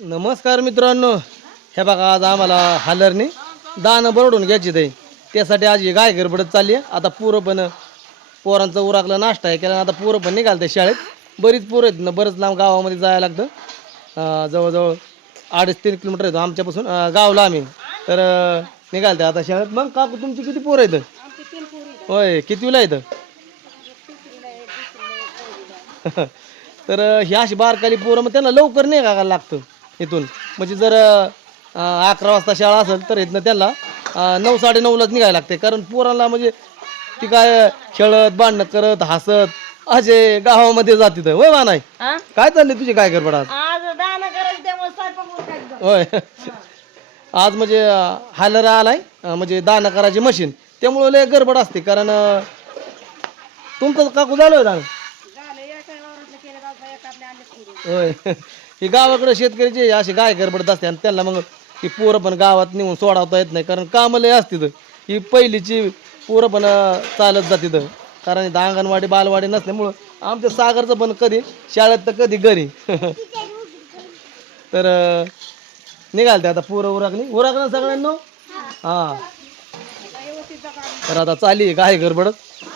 नमस्कार मित्रांनो. हे बघा आज आम्हाला हालरने दाणं बरडून घ्यायची ते. त्यासाठी आज ही गाय गडबडत चालली आहे. आता पोरं पण पोरांचं उराकलं नाश्ता आहे केला आता पोरं पण निघालते शाळेत. बरीच पोरं आहेत ना बरंच लांब गावामध्ये जायला लागतं. जवळजवळ अडीच तीन किलोमीटर येतो आमच्यापासून. गावला आम्ही. तर निघालते आता शाळेत. मग काकू तुमची किती पोरं आहेत? होय कितवीला येतं तर ही अशी बारकाली पोरं मग त्यांना लवकर नाही का लागतं? इथून. म्हणजे जर अकरा वाजता शाळा असेल तर इथनं त्यांना अं, नऊ साडे नऊलाच निघायला लागते. कारण पोरांना म्हणजे ती काय खेळत भांडणं करत हसत असे गावामध्ये जात तिथं होय बा नाही? काय चालले तुझे काय गडबड आज? दाना. होय. आज म्हणजे हालर आलाय म्हणजे दाणं करायची मशीन. त्यामुळं लय गडबड असते. कारण तुमचं काकू झालं होय होय. ही गावाकडे शेतकऱ्याची अशी गाय गडबडत असते आणि त्यांना मग ही पोरं पण गावात नेऊन सोडावता येत नाही. कारण कामं लय असते ही पहिलीची पोरं पण चालत जाते कारण इथं अंगणवाडी बालवाडी नसल्यामुळं आमच्या सागरचं पण कधी शाळेत तर कधी घरी. तर निघालते आता पोरं उराकणी उरकलं सगळ्यांना? हां. तर आता चाली गाय गडबडत.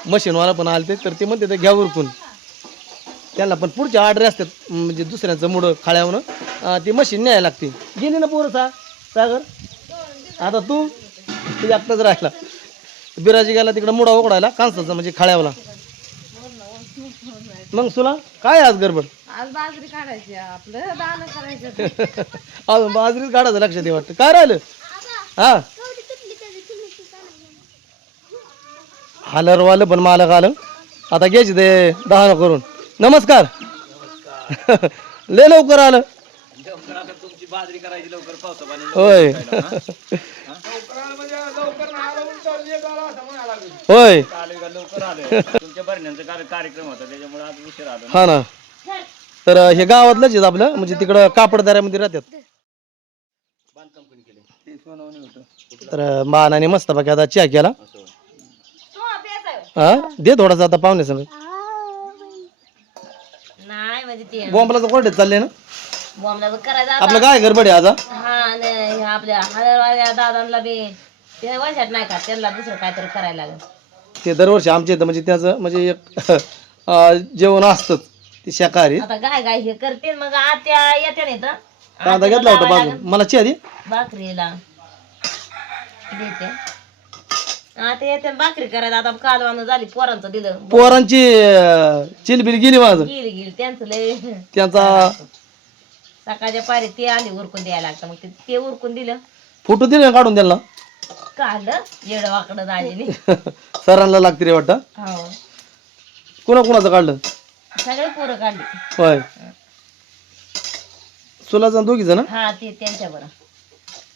मशीनवाला पण आलते. तर ते म्हणते ते घ्या उरकून. त्यांना पण पुढच्या ऑर्डर असतात म्हणजे दुसऱ्यांचं मुडं खाळ्यावनं ती मशीन न्यायला लागते गेली ना पोरं सा सागर? आता तू? तू एकटाच राहिला. बिराजी गेला तिकडं मुडा उकडायला कांसाचं म्हणजे खाळ्यावला. मग तुला काय आज गडबड? आज बाजरी काढायची आपलं दाना करायचं. अजून बाजरीच काढायचं लक्षात वाटतं. काय राहिलं? हा? हालरवालं पण मालक आलं. आता घ्यायची ते दहा करून. नमस्कार. लय लवकर आलं. होय. होय. तुमच्या भरण्याचा कार्य- कार्यक्रम होता त्याच्यामुळे आज उशीर आलो हा ना. तर हे गावातलंच आहेत आपलं. म्हणजे तिकडं कापडदाऱ्यामध्ये राहतात. तर मानाने मस्त बाकी आता चहा केला. हा? दे थोडासा आता पाहुणे सांग नाही म्हणजे ते बॉम्बलाचं कोर्टेत चालले ना? बॉम्बला करायचं आपलं काय गडबड आहे आज हा? हा आणि हे आपल्या हळदवाल्या दादांना बी. ते नाही का त्यांना दुसरं काहीतरी करायला लागेल. ते दरवर्षी आमच्या इथं म्हणजे त्याचं म्हणजे एक अं, जेवण असतंच ते शाकाहारी. आता गाय गाय हे करते मग आत्या येते नाही तर कांदा घेतला होता मला भाकरीला. देते. आता येते भाकरी करायला. आता कालवानं झाली पोरांचं दिलं. पोरांची चिलबिल गेली माझं. गेली गेली. त्यांचं लय त्यांचा सकाळच्या पारी ते आली उरकून द्यायला लागतं. मग ते- ते उरकून दिलं. फोटो दिले ना काढून त्यांना? दाजीने सरांना लागते रे वाटतं. हो. कुणा कुणाचं काढलं? सगळे पोरं काढली. होय. सुलाचा दोघी जण हा ते त्यांच्या बरं.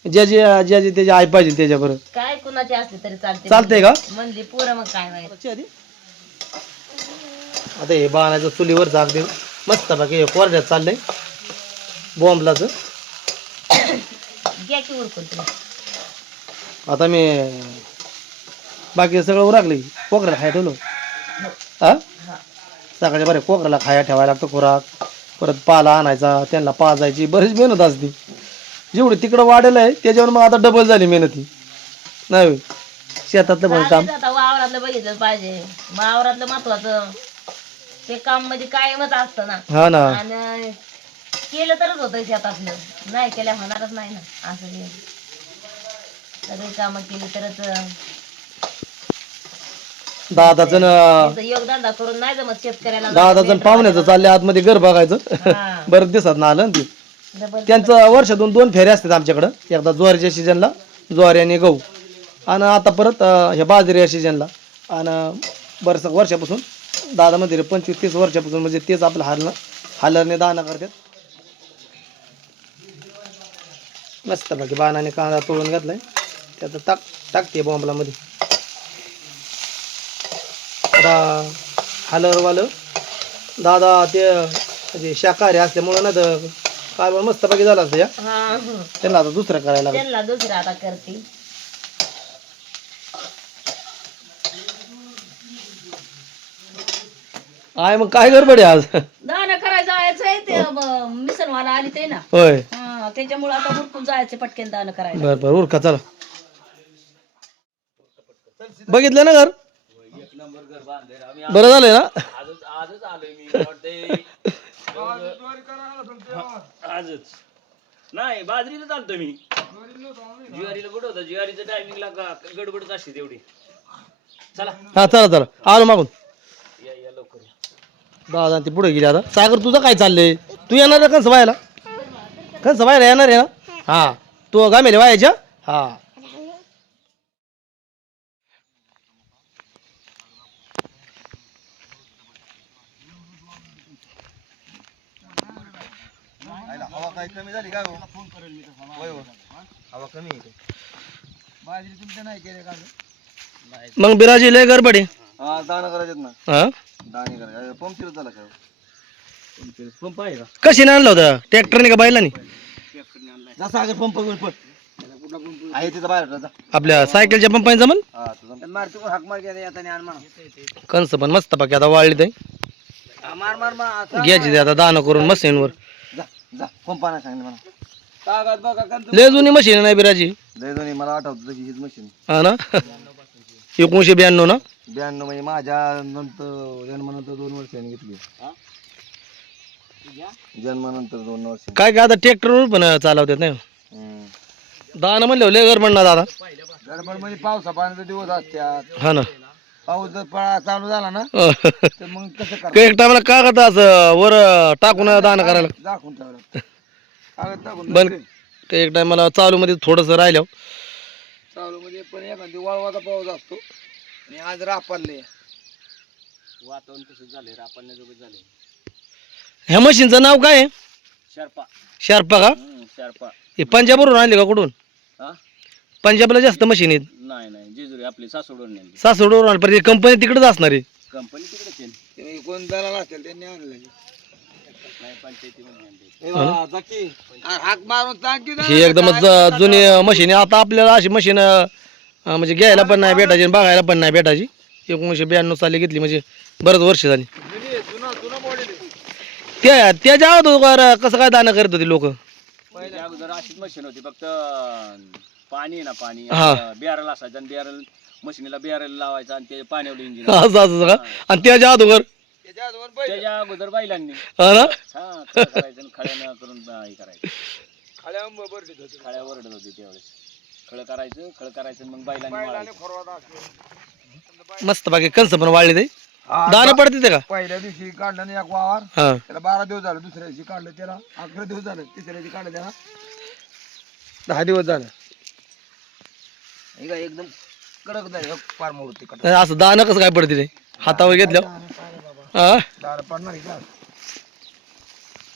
ज्याची ज्याची त्याची आई पाहिजे त्याच्याबरोबर. काय कुणाची असली तरी चालते. चालतंय का? म्हणली पोरं मग काय माहिती आता हे बाणाचं चुलीवर झाक देऊ मस्त बाकी हे कोरड्यात चाललंय. बॉम्बलाचं घ्या की उरकून तुम्ही. आता मी बाकी सगळं उराकले कोकऱ्याला खाया ठेवलं. हा. हा. सकाळच्या बरे कोकऱ्याला खाया ठेवायला लागतो खुराक. परत पाला आणायचा त्यांना पाजायची बरीच मेहनत असते. जेवढी तिकडं वाढेल आहे त्याच्यावर मग आता डबल झाली मेहनती नाही होय. शेतातलं पण काम. आता वावरातलं बघितलं पाहिजे. वावरातलं महत्वाचं. ते काम म्हणजे कायमच असतं ना. हा ना. आणि केलं तरच होतं शेतातलं. नाही केल्या होणारच नाही ना. असं हे सगळी कामं केली तरच अं, दादाचं न त्याचं योगधंदा करून नाही जमत शेतकऱ्याला. दादाचं न पाहुण्याचं चालले आतमध्ये घर बघायचं. हा. बरं दिसत ना आलं ना ते. त्यांचं वर्षातून दोन फेऱ्या असतात आमच्याकडं. एकदा ज्वारीच्या सीजनला ज्वारी आणि गहू. आणि आता परत ह्या बाजरी या सीजनला आणि बरंच वर्षापासून दादा मध्ये पंचवीस तीस वर्षापासून म्हणजे तेच आपलं हालणं हालरने दाना करतात. मस्त बाकी बाणाने कांदा तोडून घातलाय. त्याचं टाक टाकते बॉम्बलामध्ये आता हालरवालं दादा ते म्हणजे शाकाहारी असल्यामुळं ना तर काय बरं मस्त बाकी झालं असतं या. हा. त्यांना आता दुसरं करायला लागलं. त्यांना दुसरं आता करते आहे मग काय गडबड आहे आज दाना करायचं आहे ते मिसनवाला आली ते ना. होय. हा त्याच्यामुळे आता भरपूर जायचं पटकन दान करायला. बर बर उरका चला. बघितलं ना घर? बरं झालंय ना? आजच. नाही बाजरीला चालतो मी. ज्वारीला कुठं होतं? ज्वारीचं टायमिंगला का गडबडच असते तेवढी. चला. हा चला चला. आलो मागून. या या लवकर या. दादा ते पुढे गेले आता. सागर तुझं काय चाललंय? तू येणार आहे कंस व्हायला कंस व्हायला येणार आहे ना? हा. तू गामेले वायाच्या? हा. हवा काय कमी झाली काय होय हो. हवा कमी आहे बाजरी तुमच्या नाही केले का मग बिराजी लय गडबड. आहे हा दाणं ना. हा? दाणे करायचे पंप चिरत झाला काय पंप आहे का? कशी आणलं होतं? ट्रॅक्टरने का बैलानी? जा सागर पंप घेऊन आहे तिथं बाहेर जा आपल्या सायकलच्या पंपाने हा तुझा हाक मार आण म्हणा. कंस पण मस्त पाकी आता वाळली ते. मार मार मार. घ्यायची ते आता दान करून मशीनवर. जा सांगितलं कागद बघा लय जुनी मशीन नाही बिराजी? लय दोन्ही मला आठवतं तशी हीच मशीन हा ना? एकोणीशे ब्याण्णव ना? ब्याण्णव म्हणजे माझ्या नंतर जन्मानंतर दोन वर्षांनी घेतली. जन्मानंतर दोन वर्ष काय काय आता ट्रॅक्टरवर पण चालवतात नाही? दान म्हणलं लय गडबड ना दादा? गडबड म्हणजे पावसा पाण्याचा दिवस असतात हा ना. पाऊस जर पळा चालू झाला ना तर मग कसं करा एक टायमाला का करता असं वर टाकून दान करायला? दाखवून ठेवलं कागद टाकून बंद एक टायमाला चालू मध्ये थोडस राहिलं चालू म्हणजे पण एखादी वळवाचा पाऊस असतो आणि आज रापारले वातावरण तसंच झालंय रापाण्याजोगं झालंय. ह्या मशीनचं नाव काय आहे? शार्पा. शार्पा का? हम्म, शार्पा. हे पंजाबवरून आणले का कुठून? हा? पंजाबला जास्त मशीन आहेत. नाही नाही जेजुरी आपली नेली. आणले पण कंपनी तिकडेच असणार आहे. कंपनी तिकडेच आहे. ते कोण दलाल असेल त्यांनी आणलं नाही पंचायतीमध्ये आणली. हाक मारून सांग की ही एकदमच ज- जुनी मशीन आहे. आता आपल्याला अशी मशीन म्हणजे घ्यायला पण नाही भेटायची आणि बघायला पण नाही भेटायची. एकोणीसशे ब्याण्णव साली घेतली म्हणजे बरंच वर्ष झाली. त्या त्याच्या अगोदर कसं काय दान करत होती लोक? अगोदर अशीच मशीन होती फक्त पाणी आहे ना पाणी. हा. बियारल असायचं आणि बियारल मशीनीला बियारल लावायचं आणि ते पाण्यावर इंजिन असं असं का आणि त्याच्या अगोदर? त्याच्या अगोदर बैलांनी. हा ना? हा खळ करायचं आणि खळ्यानं करून अं, हे करायचं. खळ्या ओरडत होती. त्यावेळेस. खळ करायचं खळ करायचं आणि मग बैलांनी मारायचं. मस्त बाकी कंस पण वाढले ते. दान पडते ते का? पहिल्या दिवशी काढलं ना एक वावर. हा. त्याला बारा दिवस झाले दुसऱ्या दिवशी काढलं त्याला. अकरा दिवस झाले तिसऱ्या दिवशी काढलं त्याला. दहा दिवस झाले. हे काय एकदम कडक झाले फार मूर्ती कडक असं दान कसं काय पडते ते हातावर घेतलं हा दार पडणार आहे का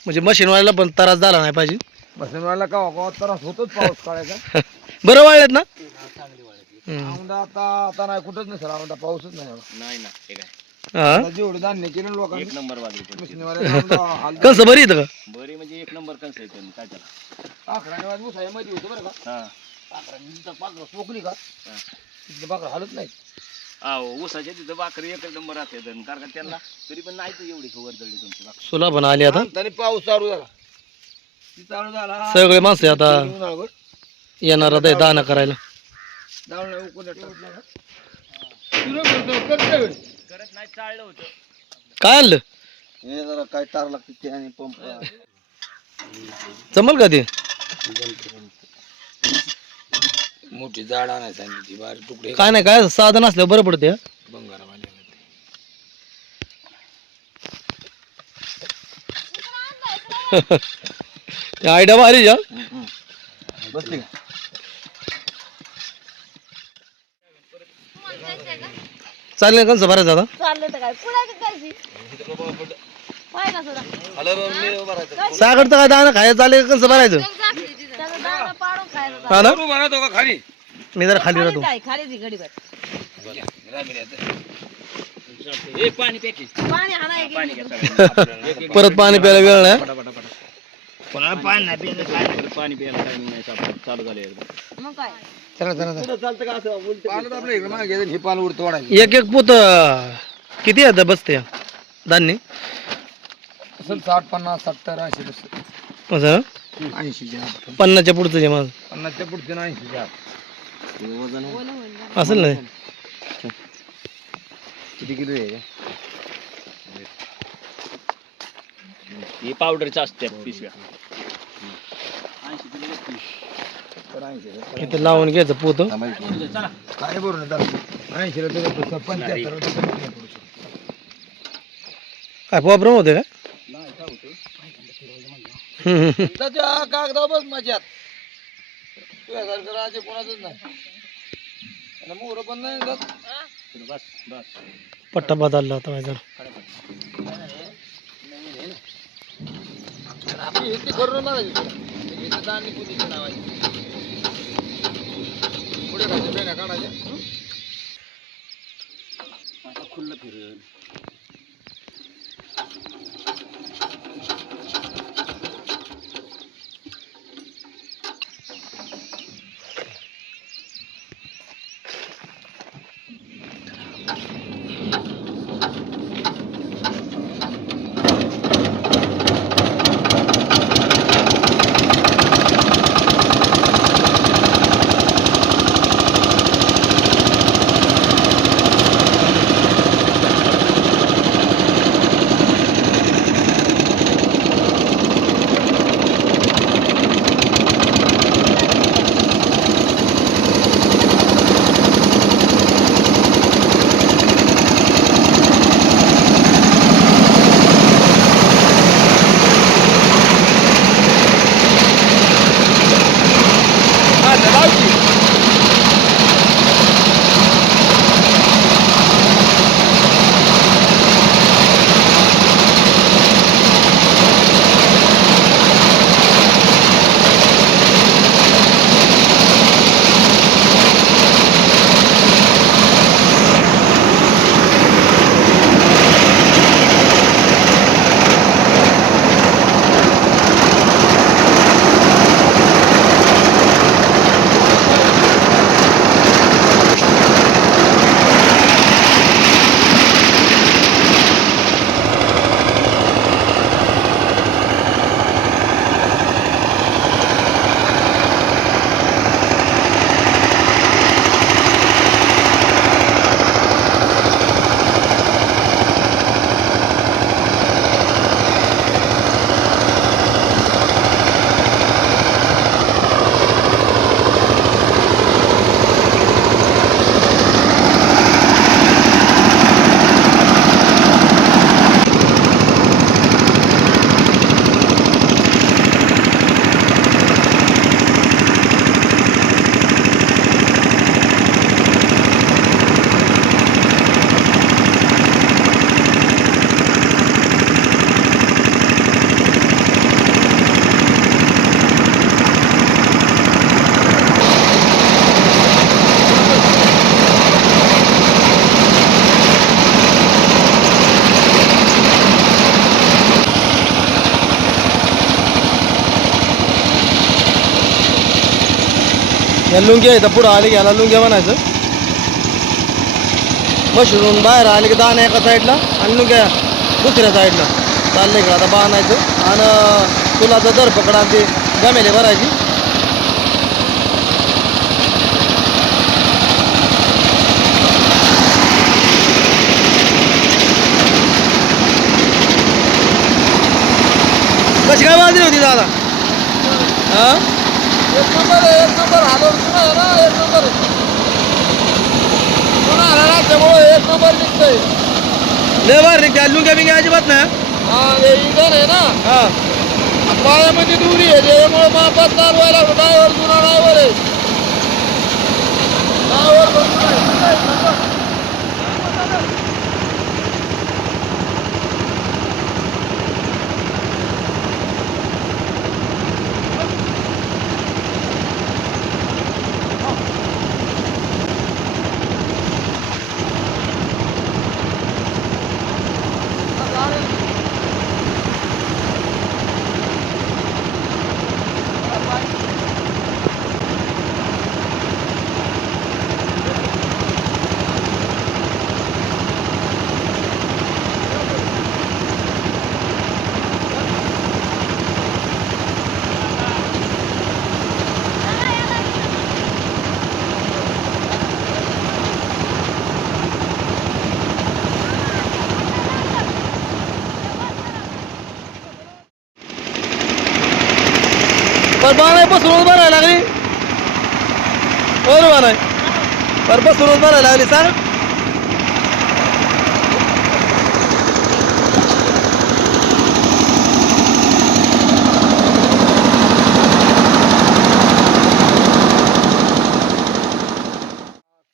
म्हणजे मशीन वाल्याला पण त्रास झाला नाही पाहिजे बसनवाला का कवा त्रास होतोच पाऊस काढायचा बरं वाळलेत ना हम्म. आता आता नाही कुठंच नसेल औंधा पाऊसच नाही एवढा. नाही हे आता जेवढं धान्य केलं ना लोकांनी एक नंबर हाल कंस बरी येतं का बरी म्हणजे एक नंबर कंस आहे काय त्याला होतं बरं का हा पाखराने तिथं पाखरं सोकली का. तिथलं पाखरं हालत नाही. अहो ऊसाच्या तिथं बाकरी एक नंबर राहते धन. कारण का त्यांना तरी पण नाही तर एवढी खबर दळली तुमची. सुला पण आली आता? पाऊस चालू झाला. ती चालू झाला. सगळे माणसं आता उन्हाळ्यावर येणार आता हे दान करायला. दावणं उकळून ठेवलं का? तुला बोलतो, करतोय होय. करत नाही चाललं होतं. काय आणलं? हे जरा काय तार लागते ते आणि पंप. जमल का ते? मोठी सांगितली बारीक तुकडे काय नाही काय साधन असलं बरं पडते हा. बंगारावाले ते आयडिया भारी हा. बसली का? चालेल कंस भरायचं आता? चाललं तर काय. पुढे काय पाय ना सुद्धा सागर तर काय दाना खायचं चालेल कंस भरायचं त्याचं दाणं पाडून खायचं हा ना? खाली. मी जरा खाली राहतो. काय खाली ती हे पाणी पाणी. परत पाणी प्यायला वेळ नाही. पाणी नाही प्यायला काय नाही. पाणी प्यायला काय नाही सापडत. चालू झाले एकदा. मग काय? चला चला चला. पालत आपल्या इकडे मागे हे पाल उडतो वाढायचं. एक एक पोत किती आहे आता बसते? धान्य? असेल साठ पन्नास सत्तर असे बस असं? ऐंशीच्या पन्नासच्या पुढचं जे माझं. पन्नासच्या पुढचे ऐंशीच्या आत असेल ना किती किलो आहे? हे पावडरचं असते पिशव्या इथं लावून घ्यायचं पोत. काय बरोबर ऐंशीला पंच्याहत्तर काय प्रॉब्लेम होते का? कागदा बस मजात तुझ्यासारखं राजे कोणाचंच नाही. आणि मोर पण नाही जात. बस बस. पट्टा बदलला होता माझा आपली इथे करून नावाची. पुढे खायच्या काढायच्या. आता खुल्लं फिरल लुंगी लुंग्या तर पुढं आले की याला लुंग्या म्हणायचं. मशरूम बाहेर आले की दाणे एका साईडला आणि लुंग्या दुसऱ्या साईडला चाललंय का आता बांधायचं. आणि तुलाचं दर पकडा ते गमेले भरायची. कशी काय बाजरी होती दादा? हा एक नंबर आहे, एक नंबर. हालवर सुना आहे ना एक नंबर. सुना आला ना त्यामुळे एक नंबर निघतंय. लय बाहेर निघते लुंग्या बिंग्या अजिबात नाही हा? हे इंधन आहे ना. हा. पायामध्ये दुरी आहे त्याच्यामुळे मापात चालवायला ड्रायव्हर जुना ड्रायव्हर आहे. पण बाणाय बसूनच भरायला लागली। बरोबर बाणाय पर बसूनच भरायला लागली सांग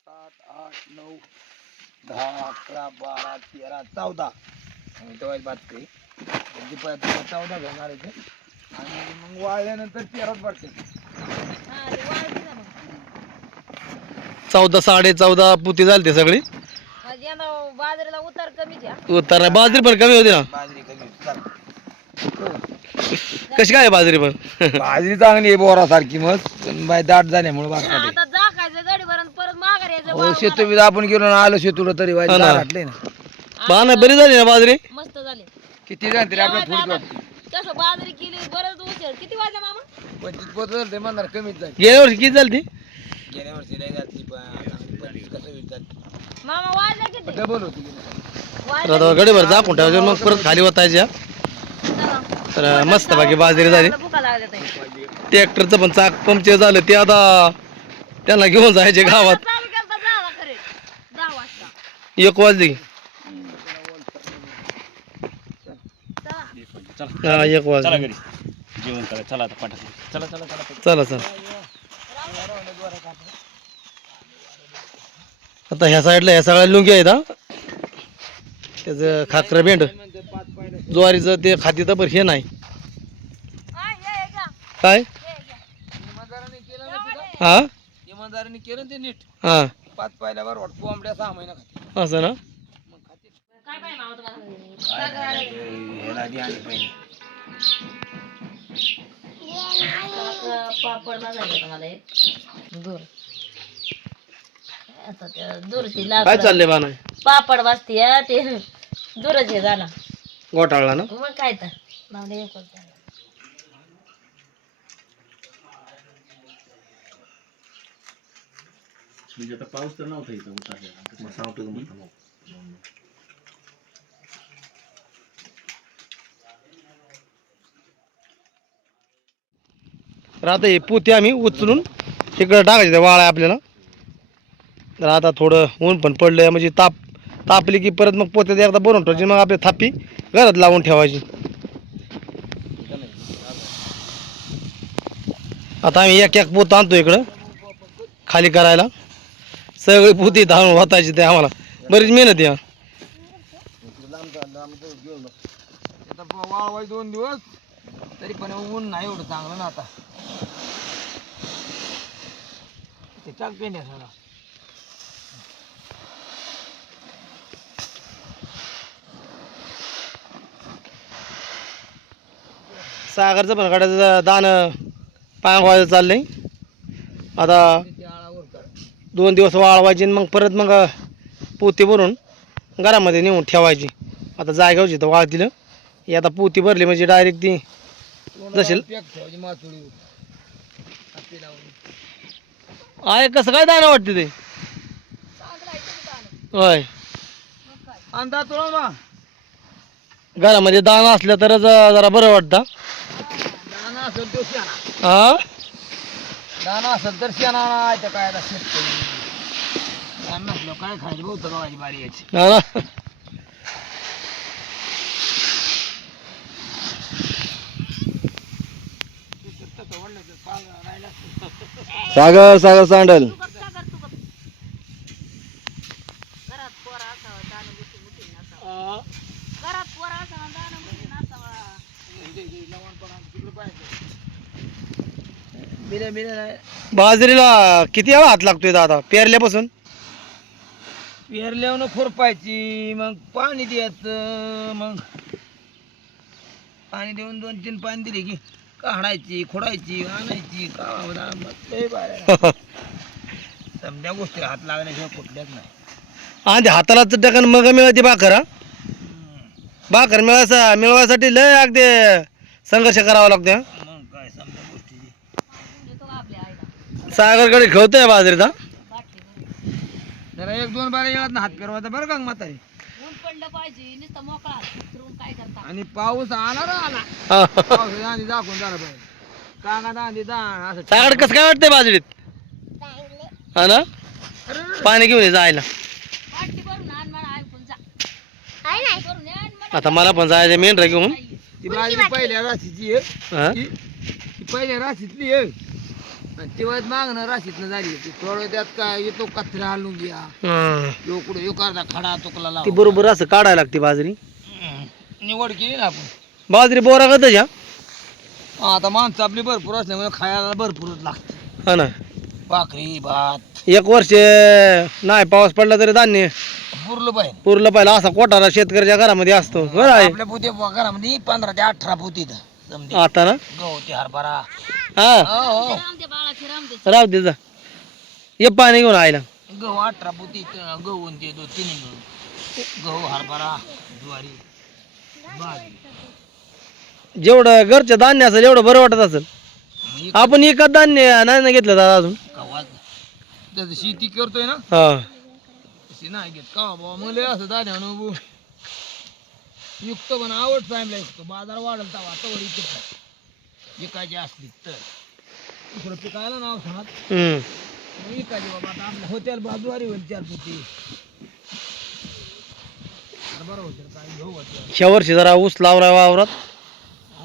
सात आठ नऊ दहा अकरा बारा तेरा चौदा. आणि तेव्हा बात करी म्हणजे चौदा घेणार आहे ते. आणि मग वाळल्यानंतर तेराच वाटते चौदा साडे चौदा पुती झाली ते सगळी. म्हणजे यंदा बाजरीला उतार कमीच आहे उत्तर नाही बाजरी पण कमी होती ना? बाजरी कमी होती. चला. कशी काय आहे बाजरी पण? बाजरी चांगली आहे बोरासारखी मग पण बाय दाट झाल्यामुळे बात आता जाकायचं गाडी भरून परत माघार यायचं हो शेतू बी आपण गेलो ना आलो शेतूला तरी वाईट हा ना. बरी झाली ना बाजरी? मस्त झाले. किती झाली तरी आपल्या पुढची वाटते तसं बाजरी केली बरंच उशीर. किती वाजले मामा? पंचवीस पोत ते म्हणणार कमीच झाली. गेल्या वर्षी किती झाली ती गेल्या वर्षी लय पंचवीस कसं वीस झाली मामा वाजले किती? डबल होती गेल्या वर्षी. वाजले आता गडीभर झाकून ठेवायचं मग परत खाली वतायच्या. तर मस्त बाकी बाजरी झाली. मला भुका लागल्या ताई. ट्रॅक्टरचं पण चाक पंक्चर झालं ते आता त्यांना घेऊन जायचे गावात. चालू केलता जावा खरे. दहा वाजता एक वाजली चला हा एक चला घरी. जेवण करा. चला आता पाठा चला चला चला चला चला. आता ह्या साईडला ह्या सगळ्या लुंगी आहेत हा. त्याचं खाकर भेंड. ज्वारीचं ते खाती तर हे नाही. हा, घ्या. काय? हा इमानदाराने केलं ना ते नीट? हा. पाच पाहिल्यावर वाट कोंबड्या सहा महिना खाते. असं ना? मग खाते. काय पाहिजे मामा तुम्हाला ह्याला आधी आणि पहिले. पापड ना झाले तुम्हाला एक दूर आता त्या दूरची काय लाग चाललंय बाना पापड वाजते ते दूरच हे झाला. गोटाळला ना? मग काय तर. लावले. पाऊस तर नव्हता इथं उतरलेला. तर आता हे पोते आम्ही उचलून इकडं टाकायचे त्या वाळा आपल्याला. तर आता थोडं ऊन पण पडलं म्हणजे ताप तापली की परत मग पोत्यात एकदा बनवून ठेवायची मग आपली थापी घरात लावून ठेवायची. आता आम्ही एक एक पोत आणतो इकडं खाली करायला. सगळी पोती धावून वाचायची ते आम्हाला. बरीच मेहनत या दोन दिवस. तरी पण ऊन नाही एवढं चांगलं ना आता. ते चाक पेंड्या सगळा सागरचं पण काढायचं दान पांगवायचं चाललंय. आता दोन दिवस वाळवायची आणि मग परत मग पोती भरून घरामध्ये नेऊन ठेवायची. आता जागेवरची तर वाळतील ही आता पोती भरली म्हणजे डायरेक्ट ती जशी आहे कसं काय दाणं वाटते ते? होय. अंदा तुला घरामध्ये दाणं असलं तरच जरा बरं वाटतं. दाना असेल तो शेणा. हा दाना असेल तर शेणा नाही तर काय शेतकरी? दाना नसलं काय खायचं? बहुतं गावाची बारी हा ना सागर सागर सांडल तू गप सागर, तू गप. घरात पोरं असावं, दाणं बुट्टी मुठीनं नसावं. घरात पोरं असावं, दाणं मुठीनं नसावं. बिले बिले नाही. बाजरीला किती वेळा हात लागतोय दादा? पेरल्यापासून? पेरल्यावर खुरपायची मग पाणी द्यायचं मग पाणी देऊन दोन तीन पाणी दिले की. काढायची खोडायची आणायची का समजा गोष्टी हात लागल्याशिवाय कुठल्याच नाही. आणि हाताला टकन मग मिळते भाकर हा? भाकर मिळायचा मिळवायसाठी लय अगदी संघर्ष करावा लागतो. मग काय समजा सागरकडे खेळतोय बाजरीचा. जरा एक दोन बारा येळात हात फिरवायचा बरं का म्हातारी? पडलं पाहिजे नुसतं मोकळा फिरून काय करता? आणि पाऊस आला ना आला. पाऊस आणि दाखवून झाला पाहिजे काका दांडी दा असं सागड कसं काय वाटतंय बाजरीत हा ना? पाणी घेऊन ये जायला. आता मला पण जायचं मेंढरा घेऊन. ती बाजरी पहिल्या राशीची आहे. हा? ती ती पहिल्या राशीतली आहे. आणि तेव्हा मागणं राशीतनं झाली. ती थोडं त्यात काय येतो कचरा हालून घ्या. हा. यो कुठे यो करता खडा तुकला ती लाव बरोबर असं काढायला लागते बाजरी. निवड केली ना आपण. बाजरी बोरा का त्याच्या? हा, आता माणसं आपली भरपूर असल्यामुळे खायला भरपूरच लागते. हा ना. भाकरी भात. एक वर्ष नाही पाऊस पडला तरी धान्य पुरलं पाहिजे. पुरलं पाहिलं असा कोटारा शेतकऱ्याच्या घरामध्ये असतो. बरं आहे. आपल्या पोते घरामध्ये पंधरा ते अठरा पोती आता ना? गहू ते हरभरा हा. हो राहू दे जा. ये पाणी घेऊन आयला. गहू अठरा पोती गहू आणि ते दो तिन्ही मिळून. गहू हरभरा ज्वारी बाजरी. जेवढं घरचं धान्य असेल एवढं बरं वाटत असेल. मग एक आपण एकच धान्य नाही ना घेतलं दादा अजून? त्याचं शेती करतोय ना? हा. तशी नाही घेत. का बाबा मला असं दाण्यानं युक्त पण आवड टाइमला युक्त बाजार वाढल तवा तवर विकायची असली तर. दुसरं पिकायला नाव सांगत हम्म. विकायची बाबा आता आपल्या होत्याल बाजूवारी होईल चार पोती. बरं होतं काय घेऊ होतं ह्या वर्षी जरा ऊस लावलाय वावरात.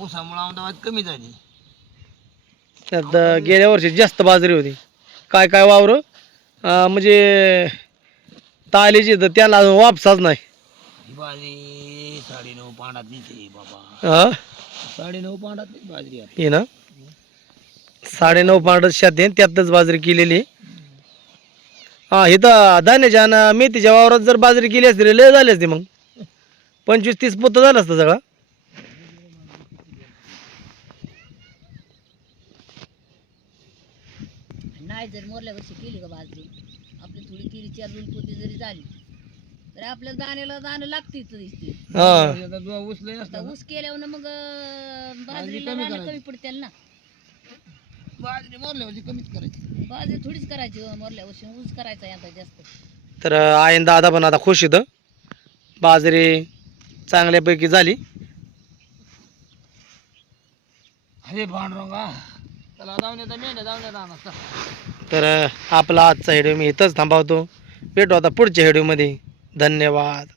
ऊसामुळे आमदार कमी झाली. त्यात अं, गेल्या वर्षी जास्त बाजरी होती. काय काय वावर? म्हणजे तालीची तर त्याला अजून वापसाच नाही. ही बाजरी साडेनऊ पांडात दिसते बाबा हा? साडेनऊ पांडात नाही बाजरी आता. हे ना? साडेनऊ पांढर शेत आहे त्यातच बाजरी केलेली. आहे. हा इथं धान्याच्या आणि मेथीच्या वावरात जर बाजरी केली असती लय झाली असती मग. पंचवीस तीस पोतं झालं असतं सगळं. नाही जर मोरल्या वर्षी केली का बाजरी आपली थोडी केली चार दोन पोती जरी झाली. तर आपल्याला दाण्याला दाणं लागतेच दिसते हा. ऊस आता केल्यावर मग अं, बाजरीला कमी दाणं करायची. कमी पडतील ना. बाजरी मोरल्यावरची कमीच करायची. बाजरी थोडीच करायची हो, मोरल्या वर्षी ऊस करायचा आता जास्त. तर आयन दादा पण आता खुश इथं बाजरी चांगल्यापैकी झाली. अरे भांडरंगा त्याला जाऊन येता मेंढ्या जाऊन येता तर आपला आजचा व्हिडिओ मी इथंच थांबवतो. भेटू आता पुढच्या व्हिडिओमध्ये धन्यवाद.